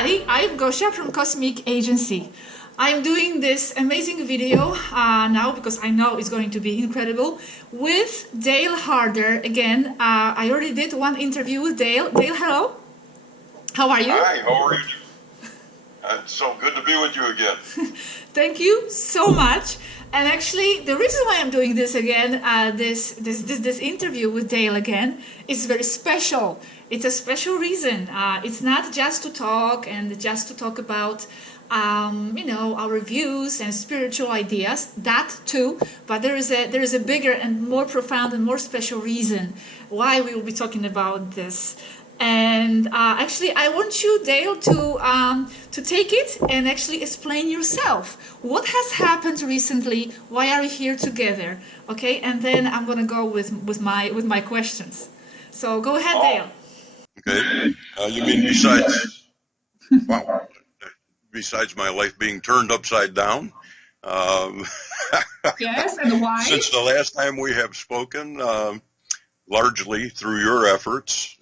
everybody, I'm Gosha from Cosmic Agency. I'm doing this amazing video now because I know it's going to be incredible with Dale Harder again. I already did one interview with Dale. Dale, hello. How are you? Hi, how are you? It's so good to be with you again. Thank you so much. And actually, the reason why I'm doing this again, this interview with Dale again, is very special. It's a special reason. It's not just to talk and just to talk about, our views and spiritual ideas. That too, but there is a bigger and more profound and more special reason why we will be talking about this. And actually, I want you, Dale, to take it and actually explain yourself. What has happened recently? Why are we here together? Okay, and then I'm gonna go with my questions. So go ahead, Dale. Okay. You mean besides my life being turned upside down? Yes, and why? Since the last time we have spoken. Largely through your efforts,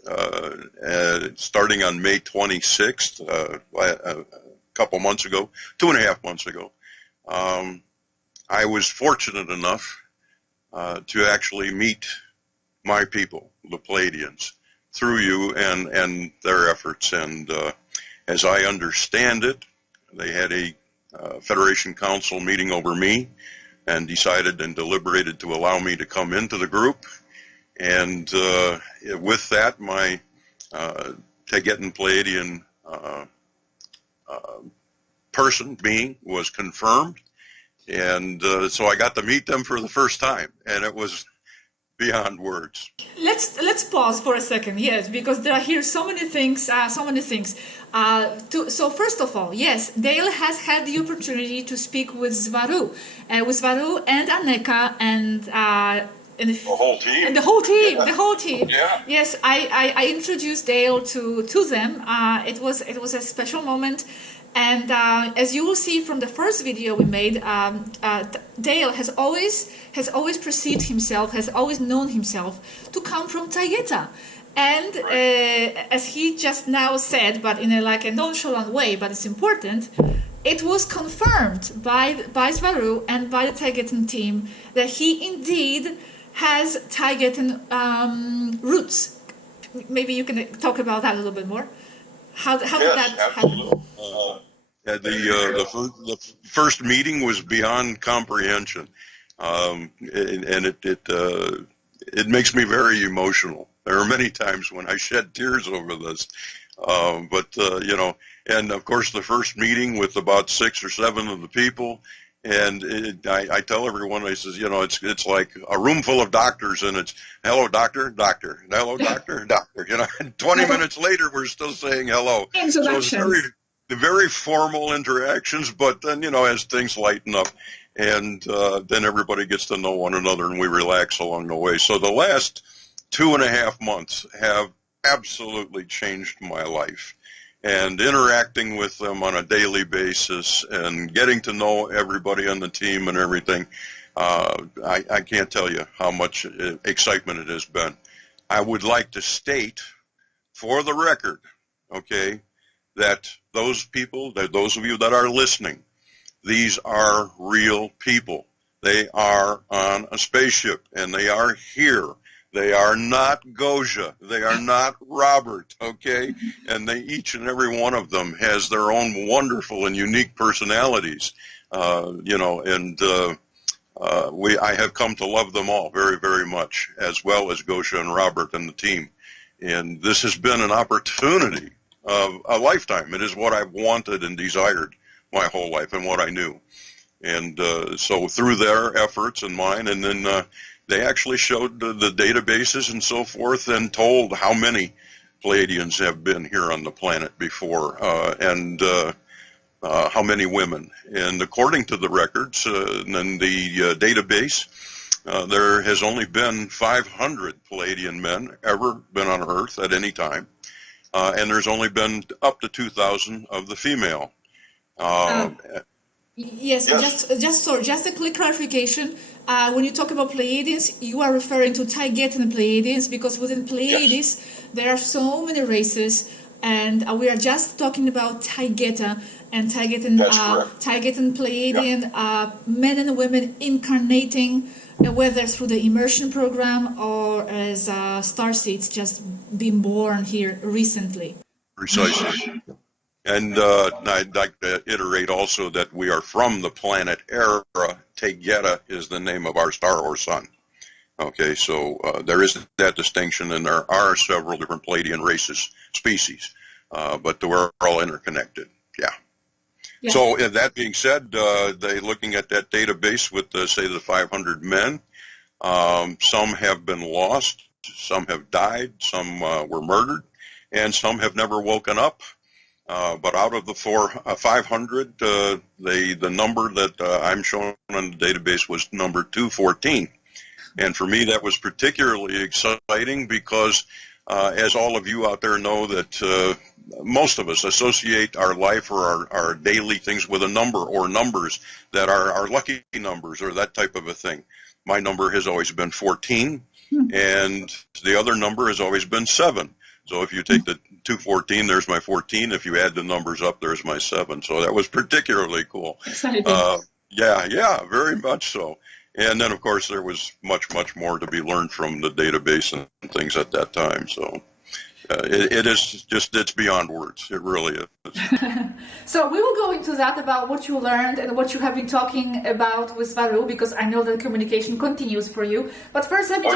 starting on May 26th, a couple months ago, 2.5 months ago, I was fortunate enough to actually meet my people, the Pleiadians, through you and their efforts. And as I understand it, they had a Federation Council meeting over me and decided and deliberated to allow me to come into the group. And with that, my Taygetan Pleiadian being was confirmed. And so I got to meet them for the first time, and it was beyond words. Let's pause for a second, yes, because there are here so many things. So first of all, yes, Dale has had the opportunity to speak with Swaruu and Aneka and the whole team. And the whole team. Yeah. The whole team. Yeah. Yes, I introduced Dale to them. It was a special moment, and as you will see from the first video we made, Dale has always perceived himself, has always known himself to come from Taygeta. And as he just now said, but in a nonchalant way, but it's important, it was confirmed by Swaruu and by the Taygetan team that he indeed has Taygetan roots. Maybe you can talk about that a little bit more. How did that happen? The first meeting was beyond comprehension, and it makes me very emotional. There are many times when I shed tears over this, and of course the first meeting with about 6 or 7 of the people. And I tell everyone, I says, it's like a room full of doctors, and it's hello, doctor, doctor, hello, doctor, doctor. And 20 minutes later, we're still saying hello. Introduction. So it's very formal interactions, but then, as things lighten up, and then everybody gets to know one another, and we relax along the way. So the last 2.5 months have absolutely changed my life. And interacting with them on a daily basis and getting to know everybody on the team and everything, I can't tell you how much excitement it has been. I would like to state, for the record, okay, that those people, that those of you that are listening, these are real people. They are on a spaceship, and they are here. They are not Gosha. They are not Robert, okay? And each and every one of them has their own wonderful and unique personalities, I have come to love them all very, very much, as well as Gosha and Robert and the team. And this has been an opportunity of a lifetime. It is what I've wanted and desired my whole life and what I knew. And so through their efforts and mine, and then they actually showed the databases and so forth and told how many Pleiadians have been here on the planet before and how many women. And according to the records and the database, there has only been 500 Pleiadian men ever been on Earth at any time. And there's only been up to 2,000 of the female. Yes. Just a quick clarification. When you talk about Pleiadians, you are referring to Taygetan Pleiadians, because within Pleiades there are so many races. And we are just talking about Taygeta and Taygetan Pleiadian men and women incarnating, whether through the immersion program or as starseeds just being born here recently. Precisely. And I'd like to iterate also that we are from the planet Era. Taygeta is the name of our star or sun. Okay, so there is that distinction, and there are several different Pleiadian races, species, but we're all interconnected. Yeah. So that being said, they looking at that database with, say, the 500 men, some have been lost, some have died, some were murdered, and some have never woken up. But out of the 500, the number that I'm showing on the database was number 214. And for me, that was particularly exciting because, as all of you out there know, that most of us associate our life or our daily things with a number or numbers that are our lucky numbers or that type of a thing. My number has always been 14, and the other number has always been 7. So if you take the 214, there's my 14. If you add the numbers up, there's my 7. So that was particularly cool. Exciting. Yeah, very much so. And then, of course, there was much, much more to be learned from the database and things at that time. So it is just, it's beyond words. It really is. So we will go into that about what you learned and what you have been talking about with Swaruu, because I know that communication continues for you. But first, let me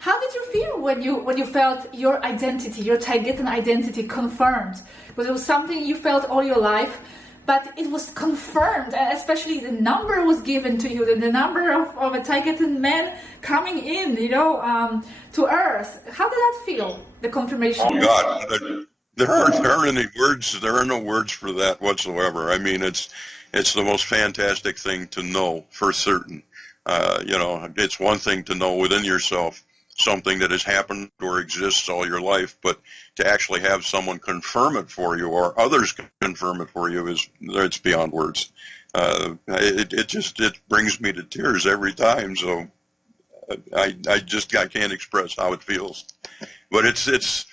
how did you feel when you felt your identity, your Taygetan identity confirmed? Because it was something you felt all your life, but it was confirmed, especially the number was given to you, the number of a Taygetan man coming in, to Earth. How did that feel, the confirmation? Oh, God. There aren't any words. There are no words for that whatsoever. I mean, it's the most fantastic thing to know for certain. It's one thing to know within yourself something that has happened or exists all your life, but to actually have someone confirm it for you or others confirm it for you it's beyond words. It brings me to tears every time. So I can't express how it feels, but it's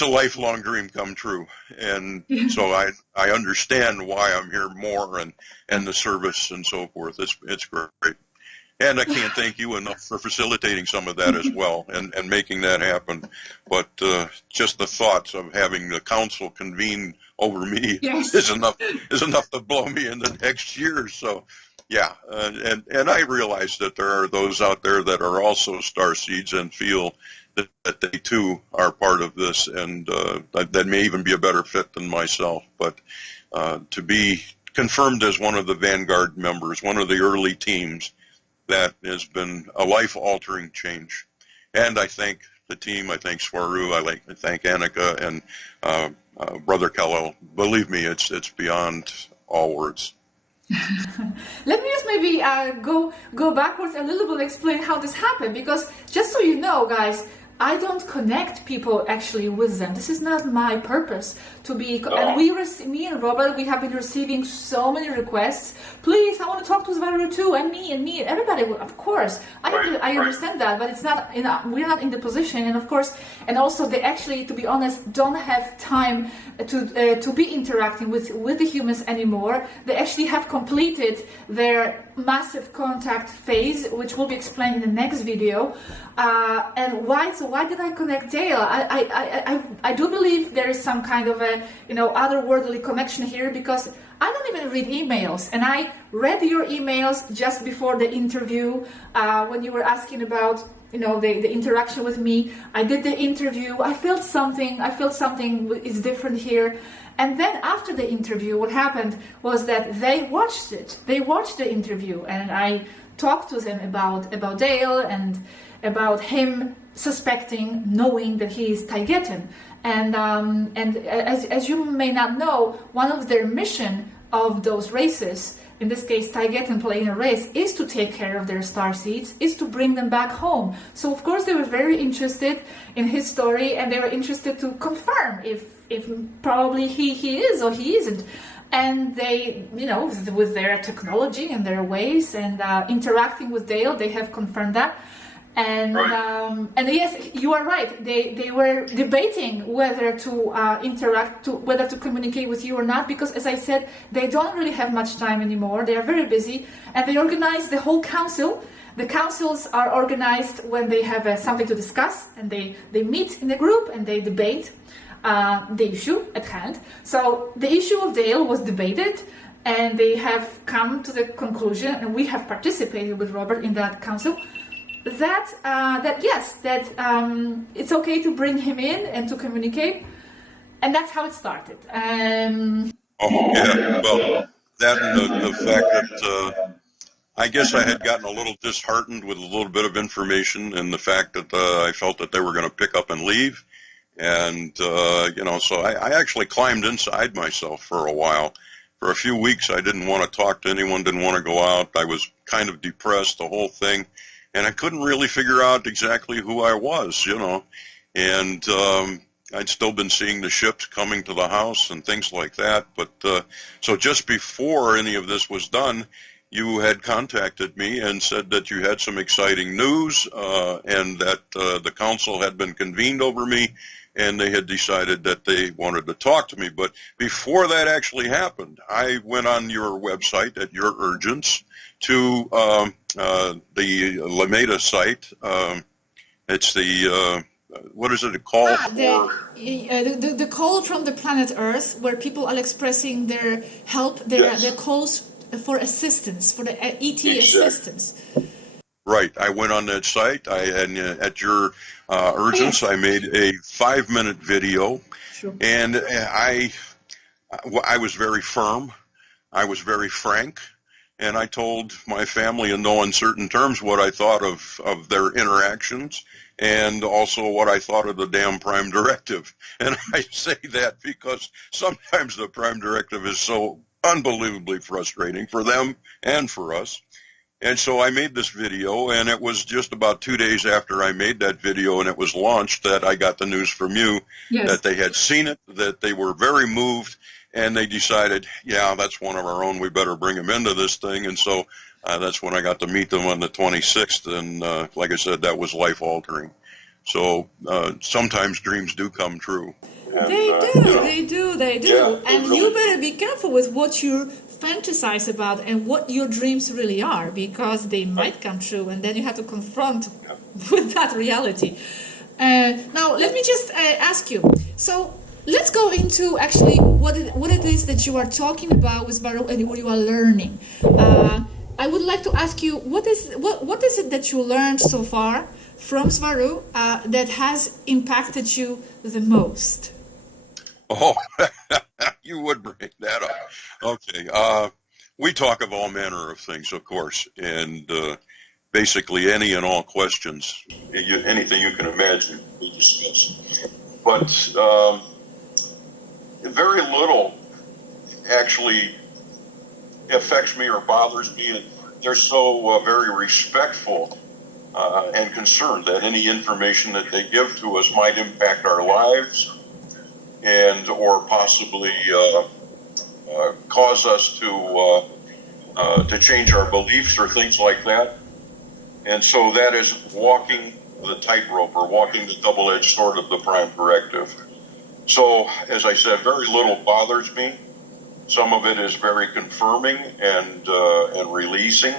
a lifelong dream come true, and so I understand why I'm here more and the service and so forth. It's great. And I can't thank you enough for facilitating some of that as well and making that happen. But just the thoughts of having the council convene over me is enough to blow me in the next year. So, yeah, and I realize that there are those out there that are also starseeds and feel that they too are part of this, and that may even be a better fit than myself. But to be confirmed as one of the Vanguard members, one of the early teams, that has been a life-altering change. And I thank the team, I thank Swaruu, I thank Annika and Brother Kellel. Believe me, it's beyond all words. Let me just maybe go backwards a little bit, explain how this happened, because just so you know, guys, I don't connect people actually with them. This is not my purpose to be. And me and Robert, we have been receiving so many requests. Please, I want to talk to Swaruu too, and me, everybody. Of course, I understand that, but it's not. We're not in the position, and of course, and also they actually, to be honest, don't have time to be interacting with the humans anymore. They actually have completed their massive contact phase, which will be explained in the next video. And why did I connect Dale? I do believe there is some kind of a otherworldly connection here, because I don't even read emails, and I read your emails just before the interview when you were asking about the interaction with me. I did the interview. I felt something is different here. And then after the interview, what happened was that they watched it. They watched the interview, and I talked to them about Dale and about him suspecting, knowing that he is Taygetan. And as you may not know, one of their mission of those races, in this case Taygetan Pleiadian race, is to take care of their starseeds, is to bring them back home. So of course they were very interested in his story, and they were interested to confirm if probably he is or he isn't. And they, with their technology and their ways and interacting with Dale, they have confirmed that. And yes, you are right. They were debating whether to interact, whether to communicate with you or not, because as I said, they don't really have much time anymore. They are very busy, and they organize the whole council. The councils are organized when they have something to discuss, and they meet in a group and they debate the issue at hand. So the issue of Dale was debated, and they have come to the conclusion, and we have participated with Robert in that council, that it's okay to bring him in and to communicate, and that's how it started. Well, that and the fact that I guess I had gotten a little disheartened with a little bit of information, and the fact that I felt that they were going to pick up and leave, and so I actually climbed inside myself for a while. For a few weeks, I didn't want to talk to anyone, didn't want to go out. I was kind of depressed, the whole thing. And I couldn't really figure out exactly who I was, and I'd still been seeing the ships coming to the house and things like that. But so just before any of this was done, you had contacted me and said that you had some exciting news and that the council had been convened over me and they had decided that they wanted to talk to me. But before that actually happened, I went on your website at your urgence to the Lameda site. It's the, what is it, a call for? The call from the planet Earth, where people are expressing their help, their calls for assistance, for the ET assistance. Right. I went on that site, and at your urgence, I made a 5-minute video, sure. And I was very firm. I was very frank. And I told my family in no uncertain terms what I thought of their interactions and also what I thought of the damn Prime Directive. And I say that because sometimes the Prime Directive is so unbelievably frustrating for them and for us. And so I made this video, and it was just about 2 days after I made that video and it was launched that I got the news from you, yes, that they had seen it, that they were very moved, and they decided, yeah, that's one of our own, we better bring him into this thing. And so that's when I got to meet them on the 26th, and like I said, that was life-altering. So sometimes dreams do come true. And, they do. Yeah, and really, you better be careful with what you fantasize about and what your dreams really are, because they might come true, and then you have to confront with that reality. Now, let me just ask you, so let's go into actually what it is that you are talking about with Swaruu and what you are learning. I would like to ask you, what is it that you learned so far from Swaruu that has impacted you the most? Oh, you would bring that up. Okay. We talk of all manner of things, of course, and basically any and all questions, anything you can imagine, we discuss. But very little actually affects me or bothers me, and they're so very respectful and concerned that any information that they give to us might impact our lives and or possibly cause us to change our beliefs or things like that. And so that is walking the tightrope or walking the double-edged sword of the Prime Directive. So, as I said, very little bothers me. Some of it is very confirming and releasing.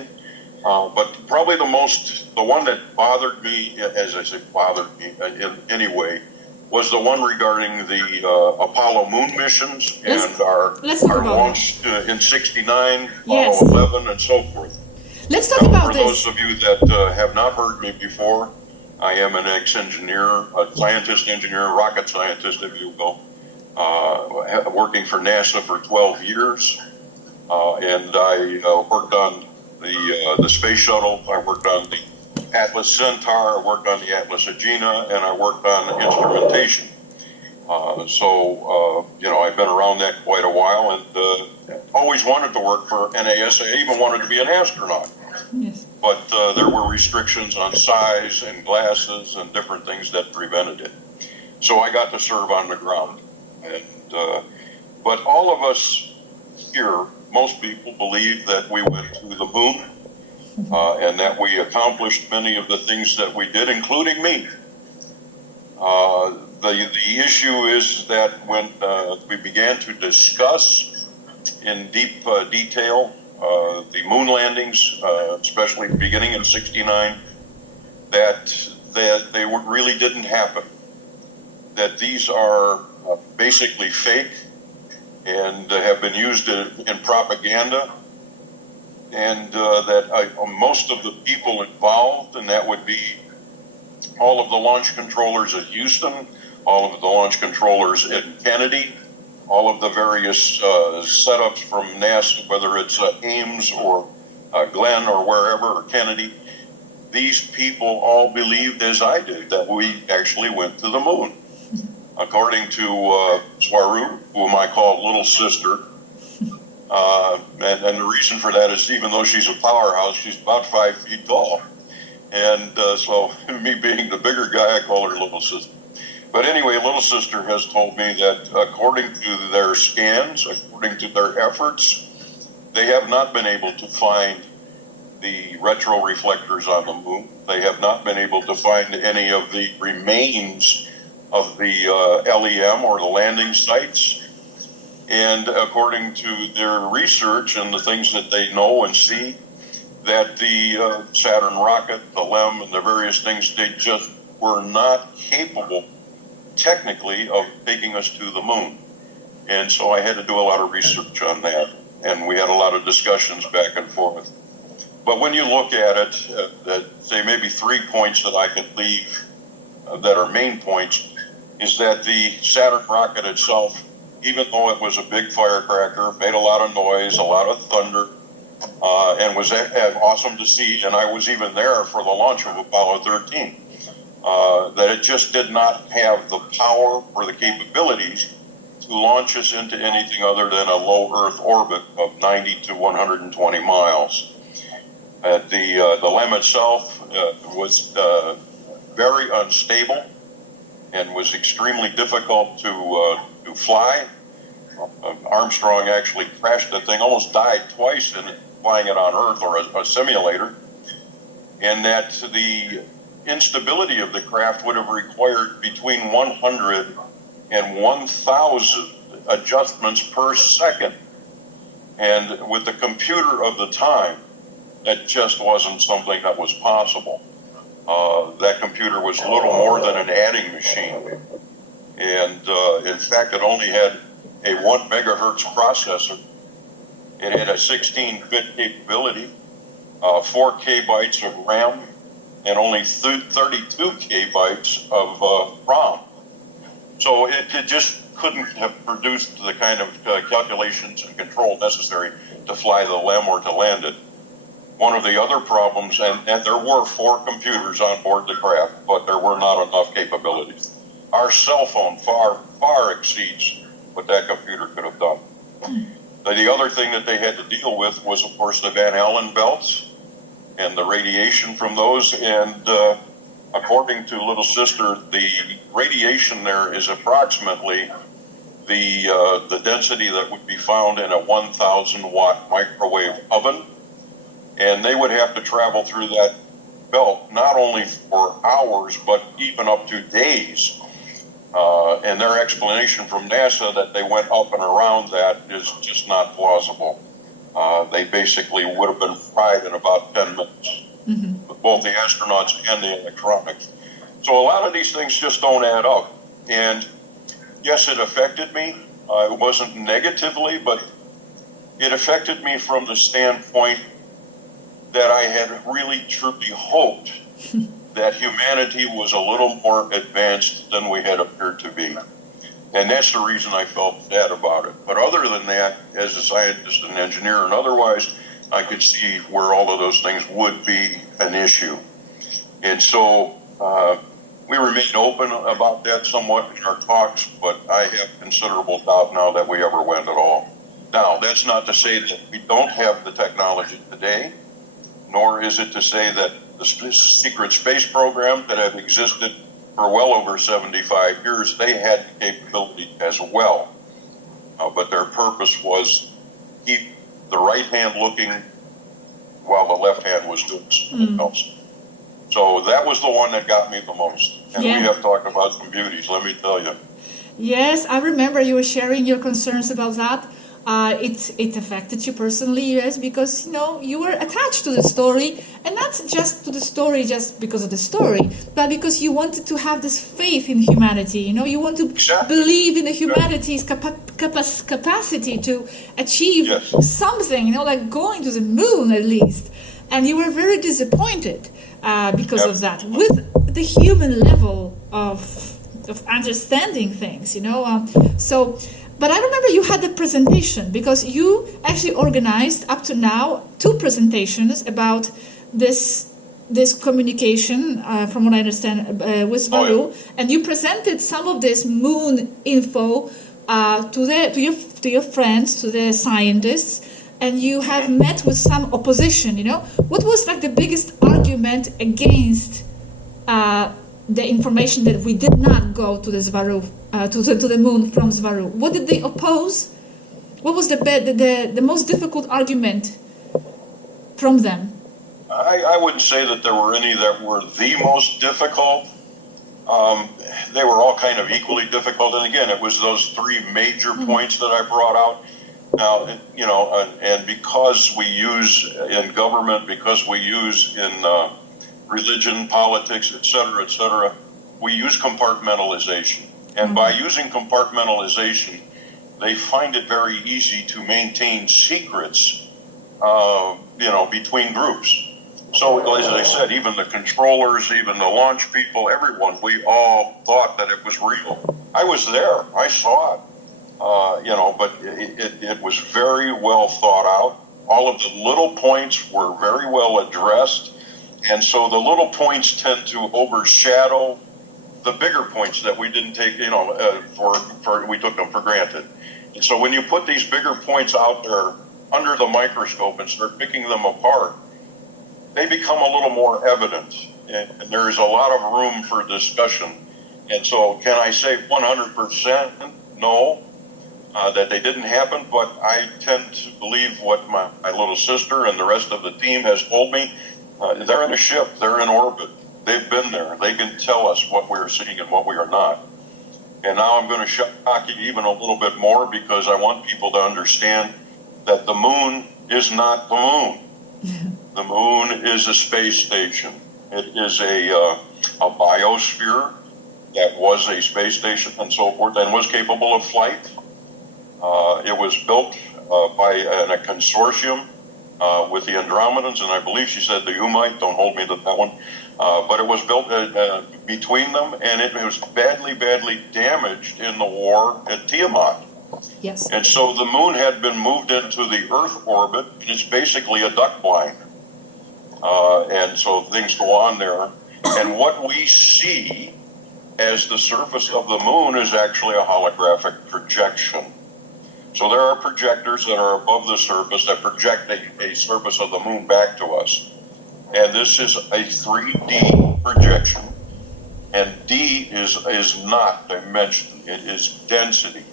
But probably the one that bothered me, as I say, bothered me in any way, was the one regarding the Apollo moon missions and our launch in '69, yes, Apollo 11, and so forth. Let's talk about this. For those of you that have not heard me before, I am an ex-engineer, a scientist, engineer, rocket scientist, if you will, working for NASA for 12 years. And I worked on the space shuttle. I worked on the Atlas Centaur, I worked on the Atlas Agena, and I worked on instrumentation. I've been around that quite a while, and always wanted to work for NASA. I even wanted to be an astronaut. Yes. But there were restrictions on size and glasses and different things that prevented it. So I got to serve on the ground. And but all of us here, most people believe that we went to the moon and that we accomplished many of the things that we did, including me. The issue is that when we began to discuss in deep detail the moon landings, especially beginning in '69, that they really didn't happen. That these are basically fake and have been used in propaganda, and that most of the people involved, and that would be all of the launch controllers at Houston, all of the launch controllers in Kennedy, all of the various setups from NASA, whether it's Ames or Glenn or wherever, or Kennedy, these people all believed, as I did, that we actually went to the moon. According to Swaruu, whom I call Little Sister, and the reason for that is even though she's a powerhouse, she's about 5 feet tall. And so me being the bigger guy, I call her Little Sister. But anyway, Little Sister has told me that according to their scans, according to their efforts, they have not been able to find the retroreflectors on the moon. They have not been able to find any of the remains of the LEM or the landing sites. And according to their research and the things that they know and see, that the Saturn rocket, the LEM, and the various things, they just were not capable technically of taking us to the moon. And so I had to do a lot of research on that, and we had a lot of discussions back and forth. But when you look at it, say maybe 3 points that I can leave that are main points, is that the Saturn rocket itself, even though it was a big firecracker, made a lot of noise, a lot of thunder, and was awesome to see, and I was even there for the launch of Apollo 13, that it just did not have the power or the capabilities to launch us into anything other than a low Earth orbit of 90 to 120 miles. The LEM itself was very unstable and was extremely difficult to fly. Armstrong actually crashed the thing, almost died twice in flying it on Earth or a simulator, and that the instability of the craft would have required between 100 and 1,000 adjustments per second. And with the computer of the time, that just wasn't something that was possible. That computer was little more than an adding machine. And in fact, it only had a 1 megahertz processor. It had a 16-bit capability, 4 kbytes of RAM, and only 32 kbytes of ROM. So it just couldn't have produced the kind of calculations and control necessary to fly the LEM or to land it. One of the other problems, and there were 4 computers on board the craft, but there were not enough capabilities. Our cell phone far exceeds what that computer could have done. The other thing that they had to deal with was, of course, the Van Allen belts and the radiation from those. And according to Little Sister, the radiation there is approximately the density that would be found in a 1,000-watt microwave oven. And they would have to travel through that belt not only for hours, but even up to days. And their explanation from NASA that they went up and around that is just not plausible. They basically would have been fried in about 10 minutes, with both the astronauts and the electronics. So a lot of these things just don't add up. And yes, it affected me. It wasn't negatively, but it affected me from the standpoint that I had really truly hoped that humanity was a little more advanced than we had appeared to be. And that's the reason I felt bad about it. But other than that, as a scientist and engineer and otherwise, I could see where all of those things would be an issue. And so we remained open about that somewhat in our talks, but I have considerable doubt now that we ever went at all. Now, that's not to say that we don't have the technology today, nor is it to say that the secret space program that have existed for well over 75 years, they had the capability as well. But their purpose was keep the right hand looking while the left hand was doing something else. So that was the one that got me the most. And we have talked about some beauties, let me tell you. Yes, I remember you were sharing your concerns about that. It affected you personally, yes, because you were attached to the story, and not just to the story just because of the story, but because you wanted to have this faith in humanity. You want to believe in the humanity's capacity to achieve something. Like going to the moon at least, and you were very disappointed because of that. With the human level of understanding things, But I remember you had a presentation, because you actually organized up to now 2 presentations about this communication, from what I understand, with Swaruu, and you presented some of this moon info to your friends, to the scientists, and you have met with some opposition. What was like the biggest argument against the information that we did not go to the Swaruu, to the moon from Swaruu? What did they oppose? What was the most difficult argument from them? I wouldn't say that there were any that were the most difficult. They were all kind of equally difficult. And again, it was those 3 major points that I brought out. Now, and because we use in government, because we use in religion, politics, et cetera, we use compartmentalization. And by using compartmentalization, they find it very easy to maintain secrets, between groups. So, as I said, even the controllers, even the launch people, everyone, we all thought that it was real. I was there. I saw it. But it was very well thought out. All of the little points were very well addressed. And so the little points tend to overshadow the bigger points that we didn't take, we took them for granted. And so when you put these bigger points out there under the microscope and start picking them apart, they become a little more evident. And there's a lot of room for discussion. And so can I say 100%? No, that they didn't happen, but I tend to believe what my little sister and the rest of the team has told me. They're in a ship. They're in orbit. They've been there. They can tell us what we're seeing and what we are not. And now I'm going to shock you even a little bit more, because I want people to understand that the moon is not the moon. The moon is a space station. It is a biosphere that was a space station and so forth, and was capable of flight. It was built by a consortium with the Andromedans, and I believe she said the Umite, don't hold me to that one, but it was built between them, and it was badly damaged in the war at Tiamat. Yes. And so the moon had been moved into the Earth orbit, and it's basically a duck blind. And so things go on there. And what we see as the surface of the moon is actually a holographic projection. So there are projectors that are above the surface that project a surface of the moon back to us. And this is a 3D projection. And D is not dimension. It is density,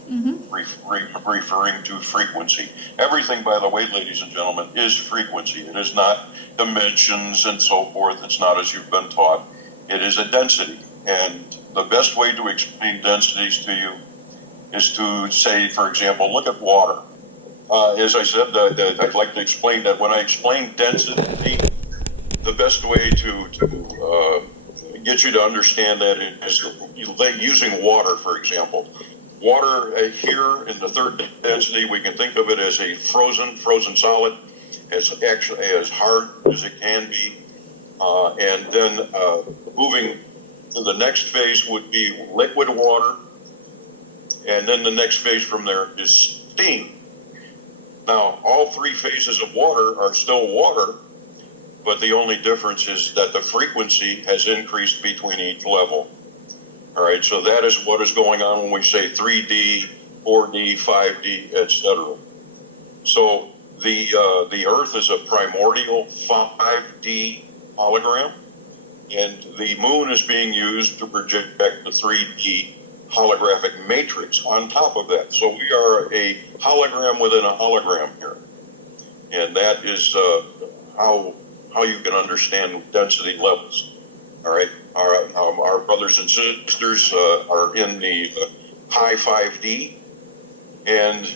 referring to frequency. Everything, by the way, ladies and gentlemen, is frequency. It is not dimensions and so forth. It's not as you've been taught. It is a density. And the best way to explain densities to you is to say, for example, look at water. As I said, I'd like to explain that when I explain density, the best way to get you to understand that is using water, for example. Water here in the third density, we can think of it as a frozen solid, as actually as hard as it can be. And then moving to the next phase would be liquid water. And then the next phase from there is steam. Now, all 3 phases of water are still water, but the only difference is that the frequency has increased between each level. All right, so that is what is going on when we say 3D, 4D, 5D, etc. So the Earth is a primordial 5D hologram, and the moon is being used to project the 3D holographic matrix on top of that. So we are a hologram within a hologram here. And that is how you can understand density levels. All right, our brothers and sisters are in the high 5D, and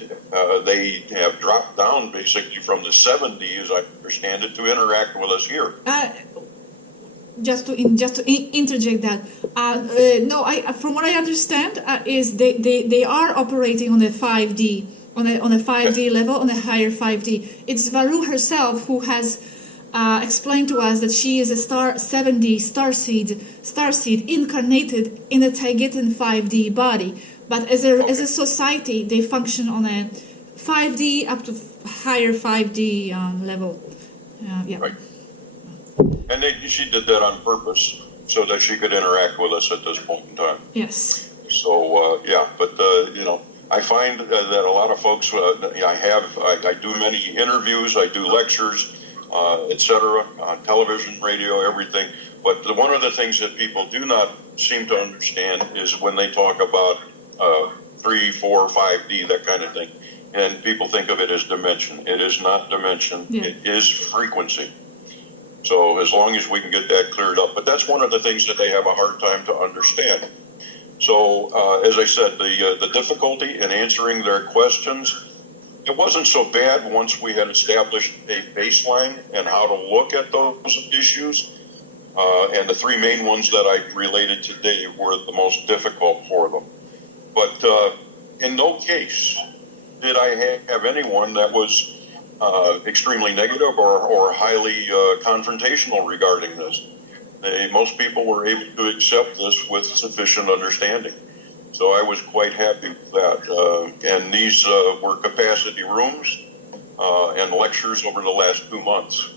they have dropped down basically from the 7D, as I understand it, to interact with us here. Just to interject that, no, from what I understand is they are operating on a 5D, on a 5D level, on a higher 5D. It's Swaruu herself who has explained to us that she is a 7D starseed incarnated in a Taygetan 5D body. But as a society, they function on a 5D up to higher 5D level. Yeah. Right. And she did that on purpose so that she could interact with us at this point in time. Yes. So but I find that a lot of folks, I do many interviews, I do lectures, etc., on television, radio, everything. But one of the things that people do not seem to understand is when they talk about 3, 4, 5D, that kind of thing, and people think of it as dimension. It is not dimension. Yeah. It is frequency. So as long as we can get that cleared up. But that's one of the things that they have a hard time to understand. So as I said, the difficulty in answering their questions, it wasn't so bad once we had established a baseline and how to look at those issues. And the three main ones that I related today were the most difficult for them. But in no case did I have anyone that was extremely negative or highly confrontational regarding this. Most people were able to accept this with sufficient understanding. So I was quite happy with that. And these were capacity rooms and lectures over the last 2 months.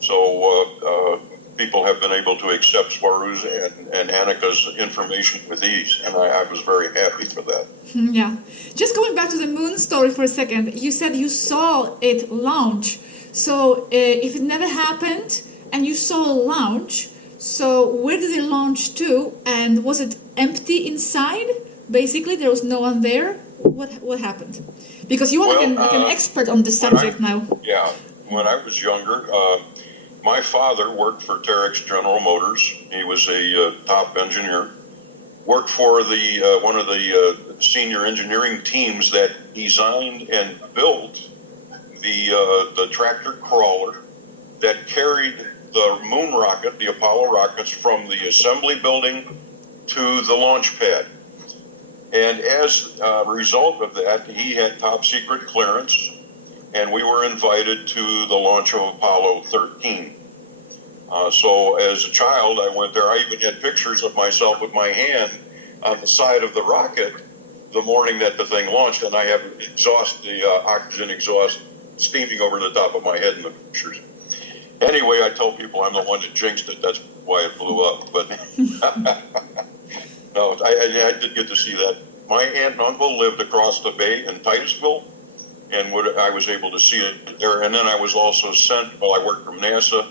So people have been able to accept Swaruu's and Annika's information with ease, and I was very happy for that. Yeah. Just going back to the moon story for a second, you said you saw it launch. So if it never happened and you saw a launch, so where did it launch to? And was it empty inside? Basically, there was no one there. What happened? Because you are like an expert on the subject now. Yeah. When I was younger, my father worked for Terex General Motors. He was a top engineer. Worked for the one of the senior engineering teams that designed and built the tractor crawler that carried the moon rocket, the Apollo rockets, from the assembly building to the launch pad. And as a result of that, he had top secret clearance, and we were invited to the launch of Apollo 13. So as a child, I went there. I even had pictures of myself with my hand on the side of the rocket the morning that the thing launched, and I have oxygen exhaust steaming over the top of my head in the pictures. Anyway, I tell people I'm the one that jinxed it. That's why it blew up. But no, I did get to see that. My aunt and uncle lived across the bay in Titusville, and I was able to see it there. And then I was also sent, while I worked from NASA,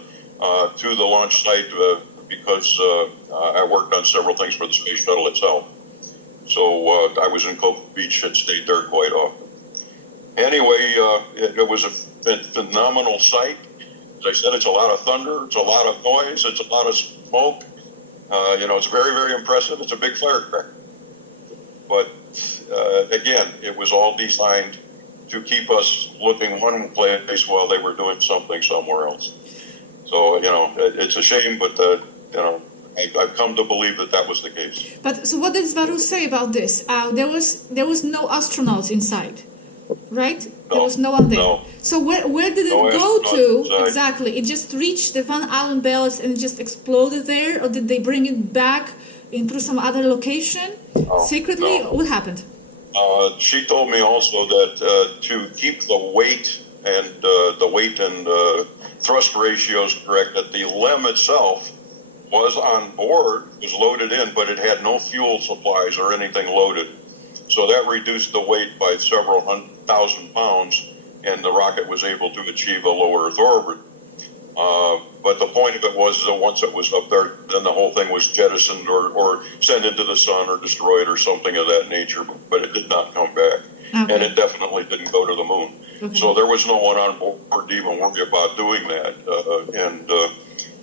to the launch site because I worked on several things for the space shuttle itself. So I was in Cocoa Beach and stayed there quite often. Anyway, it was a phenomenal sight. As I said, it's a lot of thunder, it's a lot of noise, it's a lot of smoke. It's very, very impressive. It's a big firecracker. But again, it was all designed to keep us looking one place while they were doing something somewhere else. So, it's a shame, but, I've come to believe that was the case. But so what did Swaruu say about this? There was no astronauts inside, right? No, there was no one there. No. So where did it go to inside. Exactly? It just reached the Van Allen belts and just exploded there, or did they bring it back through some other location secretly? No. What happened? She told me also that to keep the weight and thrust ratios correct, that the LEM itself was on board, was loaded in, but it had no fuel supplies or anything loaded. So that reduced the weight by several 1,000 pounds, and the rocket was able to achieve a low Earth orbit. But the point of it was that once it was up there, then the whole thing was jettisoned or sent into the sun or destroyed or something of that nature, but it did not come back. and it definitely didn't go to the moon. Okay. So there was no one on board to even worry about doing that.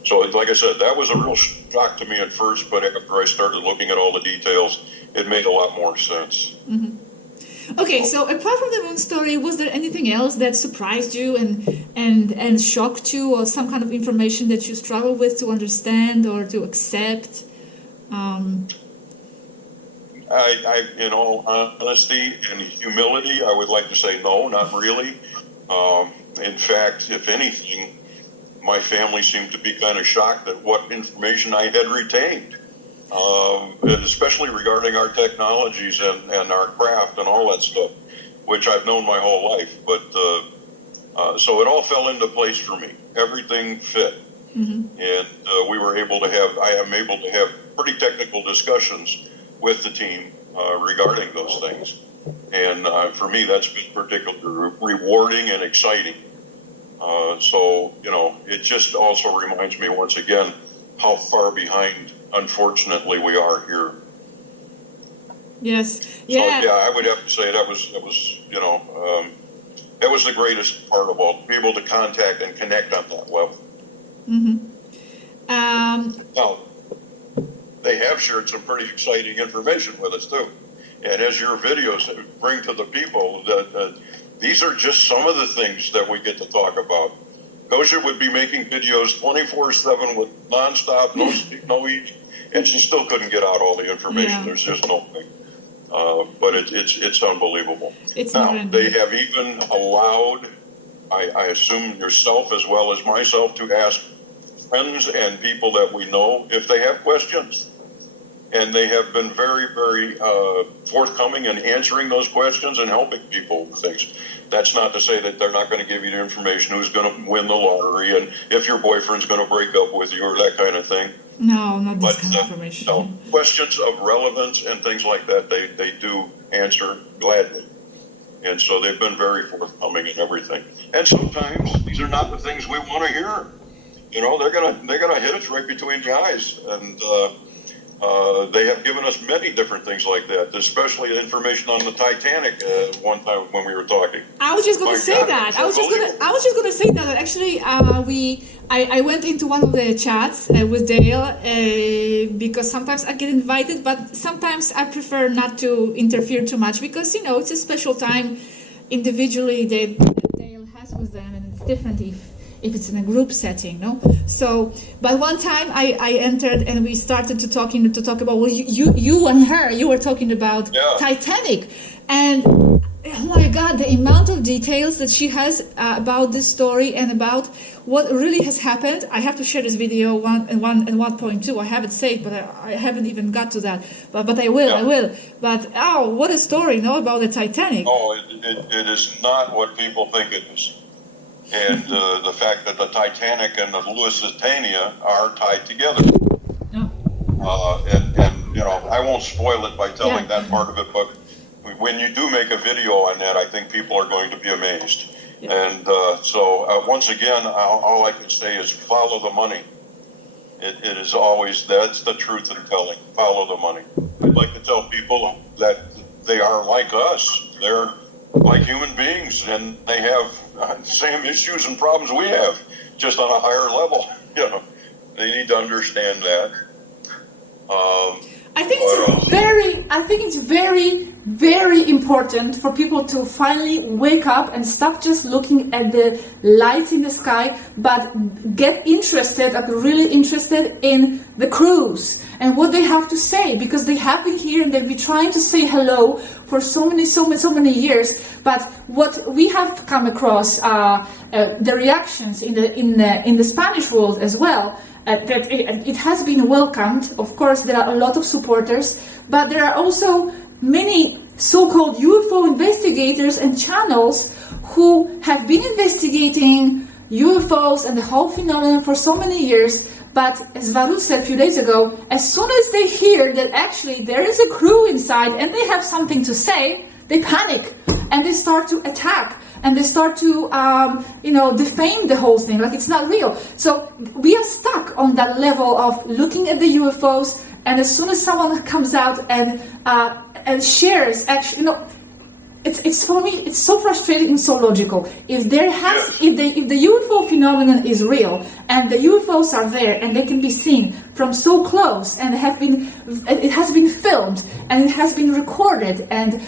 So, like I said, that was a real shock to me at first, but after I started looking at all the details, it made a lot more sense. Okay, so apart from the moon story, was there anything else that surprised you and shocked you, or some kind of information that you struggle with to understand or to accept? I, in all honesty and humility, I would like to say no, not really. In fact, if anything, my family seemed to be kind of shocked at what information I had retained, especially regarding our technologies and our craft and all that stuff, which I've known my whole life. But so it all fell into place for me. Everything fit. And we were able to I am able to have pretty technical discussions with the team regarding those things. And for me, that's been particularly rewarding and exciting. So, it just also reminds me once again how far behind, unfortunately, we are here. Yes. Yeah. So, yeah, I would have to say that was the greatest part of all, to be able to contact and connect on that level. Now, they have shared some pretty exciting information with us too. And as your videos bring to the people, that these are just some of the things that we get to talk about. Kosha would be making videos 24/7 with nonstop, no sleep, no eat, and she still couldn't get out all the information. Yeah. There's just no way. But it's unbelievable. Now, they have even allowed, I assume yourself as well as myself, to ask friends and people that we know if they have questions. And they have been very, very forthcoming in answering those questions and helping people with things. That's not to say that they're not going to give you the information who's going to win the lottery and if your boyfriend's going to break up with you or that kind of thing. No, not this kind of information. No, questions of relevance and things like that, they do answer gladly. And so they've been very forthcoming in everything. And sometimes these are not the things we want to hear. They're gonna hit us right between the eyes, and they have given us many different things like that, especially information on the Titanic. One time when we were talking, I was just going to say that. I was just going to say that actually I went into one of the chats with Dale because sometimes I get invited, but sometimes I prefer not to interfere too much because it's a special time individually that Dale has with them, and it's different if it's in a group setting, no? So, but one time I entered and we started to talk about, well, you and her, you were talking about Titanic, and oh my God, the amount of details that she has about this story and about what really has happened. I have to share this video and 1.2. I have it saved, but I haven't even got to that. But I will. But what a story, about the Titanic. Oh, it is not what people think it is. And the fact that the Titanic and the Lusitania are tied together. And I won't spoil it by telling that part of it, but when you do make a video on that, I think people are going to be amazed. Yeah. And so once again, all I can say is follow the money. It is always, that's the truth in telling, follow the money. I'd like to tell people that they are like us. They're like human beings, and they have the same issues and problems we have, just on a higher level. They need to understand that. I think it's very, very important for people to finally wake up and stop just looking at the lights in the sky, but get really interested in the crews and what they have to say, because they have been here and they've been trying to say hello for so many years. But what we have come across, the reactions in the Spanish world as well, that it has been welcomed. Of course, there are a lot of supporters, but there are also many so-called UFO investigators and channels who have been investigating UFOs and the whole phenomenon for so many years. But as Swaruu said a few days ago, as soon as they hear that actually there is a crew inside and they have something to say, they panic and they start to attack. And they start to, defame the whole thing, like it's not real. So we are stuck on that level of looking at the UFOs, and as soon as someone comes out and shares, actually, it's for me, it's so frustrating and so logical. If the UFO phenomenon is real and the UFOs are there and they can be seen from so close and it has been filmed and it has been recorded and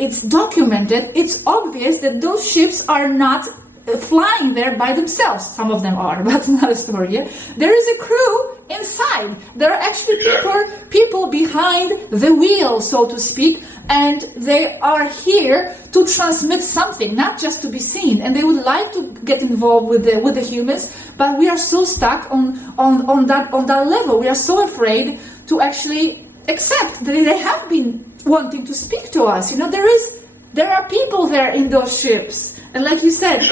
it's documented, it's obvious that those ships are not flying there by themselves. Some of them are, but that's another story. Yeah? There is a crew inside. There are actually people behind the wheel, so to speak, and they are here to transmit something, not just to be seen. And they would like to get involved with the humans, but we are so stuck on that level. We are so afraid to actually accept that they have been wanting to speak to us. You know, there are people there in those ships. And like you said,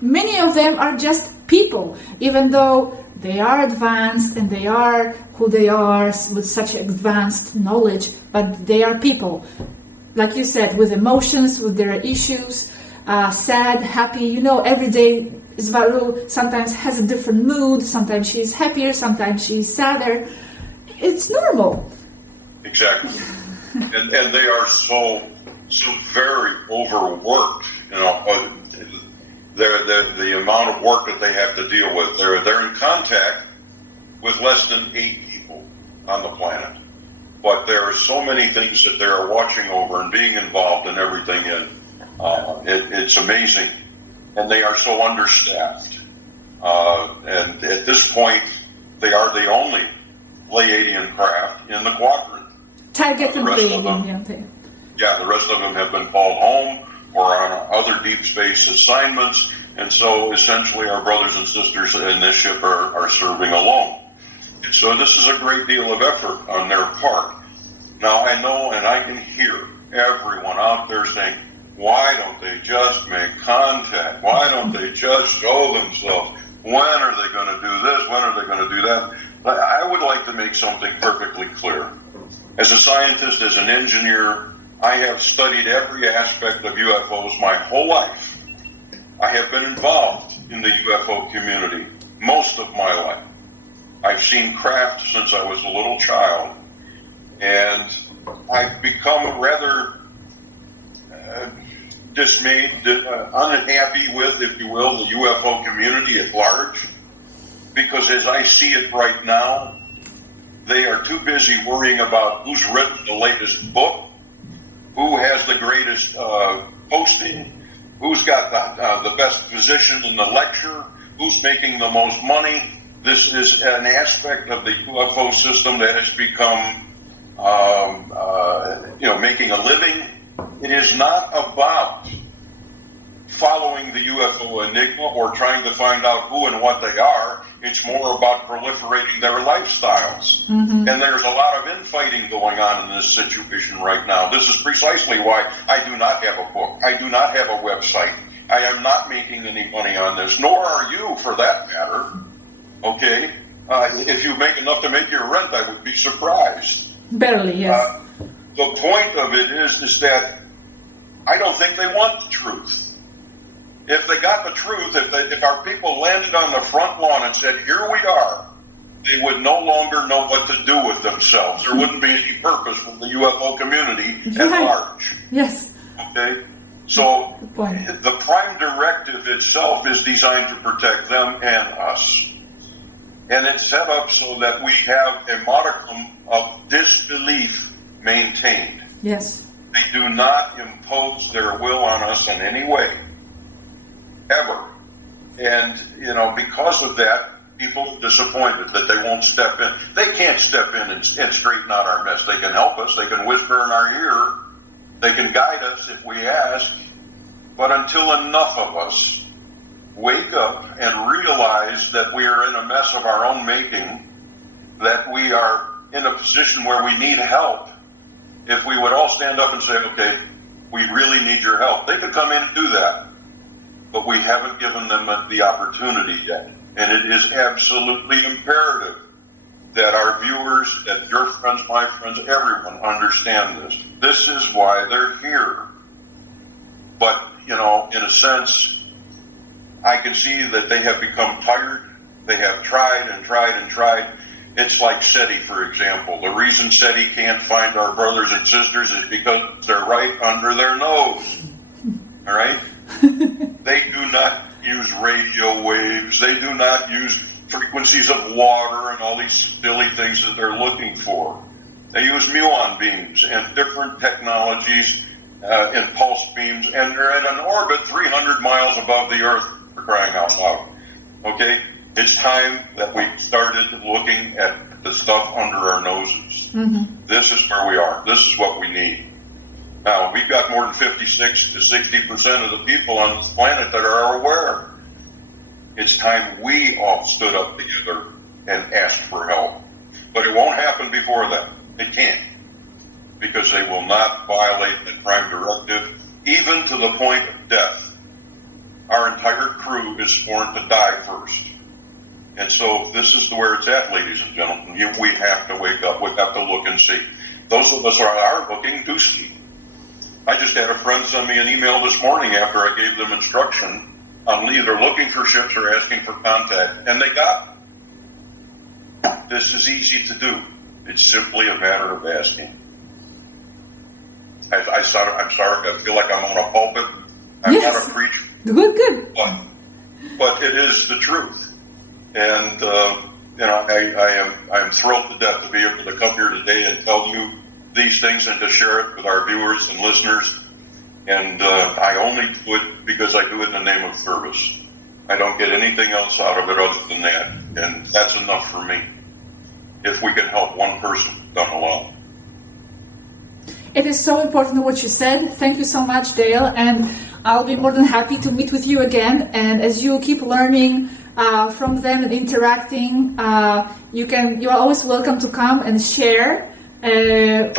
many of them are just people, even though they are advanced and they are who they are with such advanced knowledge, but they are people. Like you said, with emotions, with their issues, sad, happy. You know, every day Swaruu sometimes has a different mood. Sometimes she's happier, sometimes she's sadder. It's normal. Exactly. and they are so very overworked. You know, the amount of work that they have to deal with. They're in contact with less than 8 people on the planet, but there are so many things that they are watching over and being involved in everything. And it's amazing, and they are so understaffed. And at this point, they are the only Pleiadian craft in the quadrant. Taygetan Pleiadian. Yeah, the rest of them have been called home or on other deep space assignments, and so essentially our brothers and sisters in this ship are serving alone. And so this is a great deal of effort on their part. Now I know and I can hear everyone out there saying, why don't they just make contact? Why don't they just show themselves? When are they going to do this? When are they going to do that? I would like to make something perfectly clear. As a scientist, as an engineer, I have studied every aspect of UFOs my whole life. I have been involved in the UFO community most of my life. I've seen craft since I was a little child, and I've become rather dismayed, unhappy with, if you will, the UFO community at large, because as I see it right now, they are too busy worrying about who's written the latest book, who has the greatest posting, who's got the best position in the lecture, who's making the most money. This is an aspect of the UFO system that has become, making a living. It is not about following the UFO enigma or trying to find out who and what they are. It's more about proliferating their lifestyles. Mm-hmm. And there's a lot of infighting going on in this situation right now. This is precisely why I do not have a book. I do not have a website. I am not making any money on this, nor are you, for that matter. Okay? If you make enough to make your rent, I would be surprised. Barely, yes. The point of it is that I don't think they want the truth. If they got the truth, if our people landed on the front lawn and said, here we are, they would no longer know what to do with themselves. There wouldn't be any purpose for the UFO community at large. Yes. Okay? So the prime directive itself is designed to protect them and us. And it's set up so that we have a modicum of disbelief maintained. Yes. They do not impose their will on us in any way. Ever. And, because of that, people are disappointed that they won't step in. They can't step in and straighten out our mess. They can help us. They can whisper in our ear. They can guide us if we ask. But until enough of us wake up and realize that we are in a mess of our own making, that we are in a position where we need help, if we would all stand up and say, okay, we really need your help, they could come in and do that. But we haven't given them the opportunity yet. And it is absolutely imperative that our viewers, that your friends, my friends, everyone understand this. This is why they're here. But, in a sense, I can see that they have become tired. They have tried and tried and tried. It's like SETI, for example. The reason SETI can't find our brothers and sisters is because they're right under their nose. All right? They do not use radio waves. They do not use frequencies of water and all these silly things that they're looking for. They use muon beams and different technologies and pulse beams, and they're at an orbit 300 miles above the Earth, for crying out loud. Okay? It's time that we started looking at the stuff under our noses. Mm-hmm. This is where we are. This is what we need. Now, we've got more than 56 to 60% of the people on this planet that are aware. It's time we all stood up together and asked for help. But it won't happen before then. It can't. Because they will not violate the prime directive, even to the point of death. Our entire crew is sworn to die first. And so this is where it's at, ladies and gentlemen. We have to wake up. We have to look and see. Those of us are looking to see. I just had a friend send me an email this morning after I gave them instruction on either looking for ships or asking for contact, and they got it. This is easy to do. It's simply a matter of asking. I'm sorry, I feel like I'm on a pulpit. I'm not a preacher. Good. But it is the truth. And, I am thrilled to death to be able to come here today and tell you these things and to share it with our viewers and listeners. And I only do it because I do it in the name of service. I don't get anything else out of it other than that. And that's enough for me. If we can help one person, done alone. It is so important what you said. Thank you so much, Dale. And I'll be more than happy to meet with you again. And as you keep learning from them and interacting, you're always welcome to come and share. Thank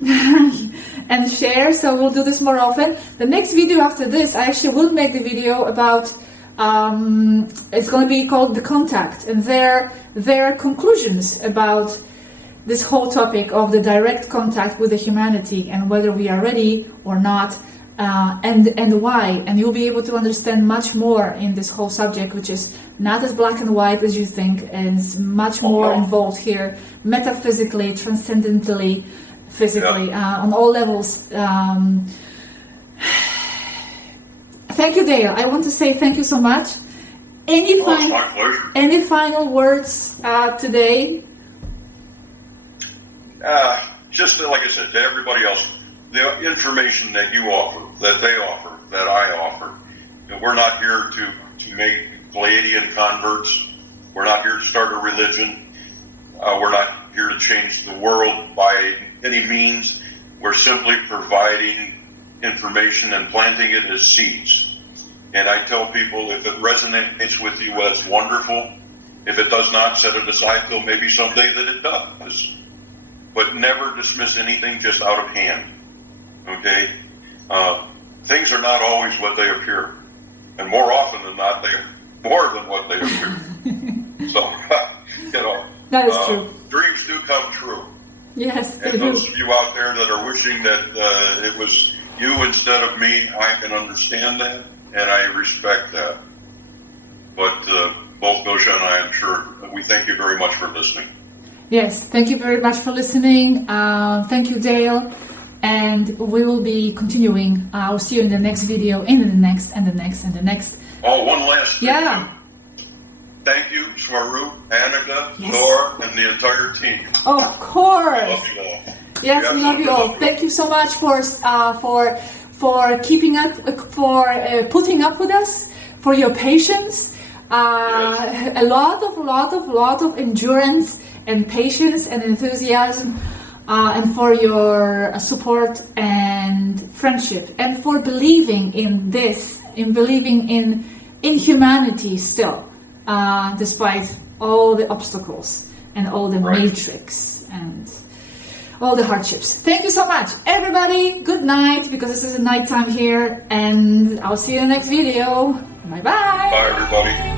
you. And share. So we'll do this more often. The next video after this, I actually will make the video about. It's going to be called The Contact, and their conclusions about this whole topic of the direct contact with the humanity and whether we are ready or not, and why. And you'll be able to understand much more in this whole subject, which is not as black and white as you think, and is much more involved here, metaphysically, transcendentally, physically, on all levels. Thank you, Dale. I want to say thank you so much. Any final words today? Just like I said, to everybody else, the information that you offer, that they offer, that I offer, we're not here to make Pleiadian converts. We're not here to start a religion. We're not here to change the world by any means. We're simply providing information and planting it as seeds. And I tell people, if it resonates with you, well, that's wonderful. If it does not, set it aside till maybe someday that it does. But never dismiss anything just out of hand. Okay? Things are not always what they appear. And more often than not, they are more than what they appear. So, that is true. Dreams do come true. Yes, they and do. Those of you out there that are wishing that it was you instead of me, I can understand that, and I respect that. But both Gosha and I am sure we thank you very much for listening. Yes, thank you very much for listening. Thank you, Dale. And we will be continuing. I'll see you in the next video, and in the next, and the next, and the next. Oh, one last thing. Yeah. Thank you, Swaruu, Annika, Thor, and the entire team. Of course. I love you all. Yes, we love you all. Thank you so much for keeping up, for putting up with us, for your patience. A lot of endurance and patience and enthusiasm, and for your support and friendship, and for believing in this, in believing in humanity still, despite all the obstacles and all the matrix and all the hardships. Thank you so much, everybody. Good night, because this is a nighttime here, and I'll see you in the next video. Bye bye. Bye, everybody.